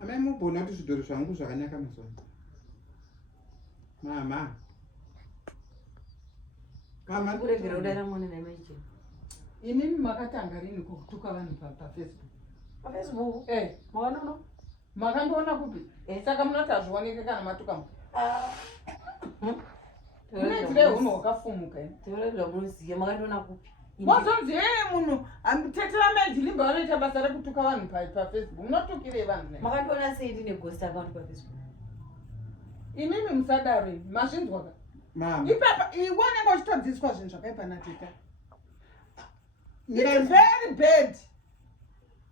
Amai mubona kuti zvidhori zvangu zvakanaka mazuva. Mama. Mama kuregera udara mwana namaije. Inini makatanga rini kutuka vanhu paFacebook. PaFacebook? Mwanono? Makandoona kupi? Saka munoti hazvioneke kana matuka. Munezire uno wakafumuka. Teoregera munoziya makandoona kupi? Mozonzi munhu tetera majilimba vanoita basa rekutuka vanhu paFacebook. Munotukire vanhu. Makandoona sei ndine ghost account paFacebook? Inini musadaro mazvinzwa ka? Mama. Ipapa iwonenge uchitodzidziswa zvinhu zvakaipa nateta. It's very bad.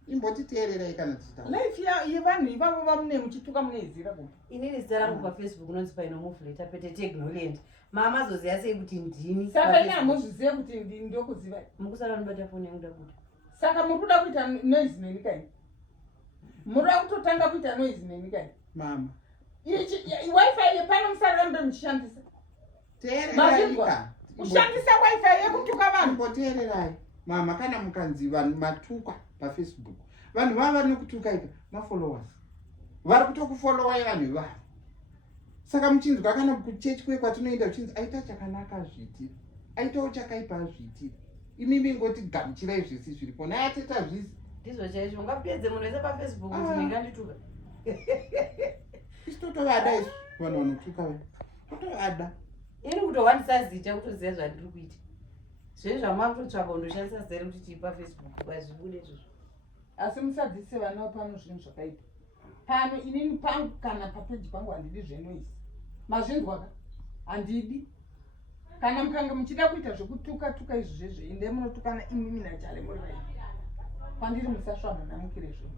Imbotiteererai kana tita. Life yevanhu ivavo vamune muchituka muneizira kumba. Inini zita rangu paFacebook unonzi paino mufuleta pete Technoland. Mama azoziya sei kuti ndini. Saka ina muzvizive kuti ndini ndokuziva. Mukusara nobata foni yangu dabuda. Saka muri kuda kuita noise nenyika iyi. Muri kutotanga kuita noise nenyika iyi. Mama. Wi-Fi yepano musarambe muchishandisa. Teererai. Ushandisa Wi-Fi yekutuka vanhu. Imboteererai. Mama kana mukanzi vanhu matukwa paFacebook. Vanhu vava nokutuka ika mafollowers. Vari kutokufollowai vanhu ivavo. Saka muchinzwa kana kuchechi kwe kwatinoenda uchinzi aita chakanaka zviti. Aitawo chakaipa zviti. Imimi ngoti gamuchirai zvisi zviripo. Naye ateta zvisi. Ndizvo chaizvo ngapedze munhu wese paFacebook kuti ndingandituka. Isitotovada isu vanhu vanotuka ve. Totovada. Ini kutowandisa zita kutoziya zvandiri kuita. Zvino zvamakutotsvaka undoshandisa zita rekuti tiri paFacebook kwazvibude izvozvo. Asi musadzidzise vana pano zvinhu zvakaipa. Pano inini pangu kana papeji pangu handidi zvenoisi. Mazvinzwa ka? Handidi. Kana mukange muchida kuita zvekutuka izvi zvezvo ende munotukana imimi nachale muri vai. Pandiri musasvamba namukire zvo.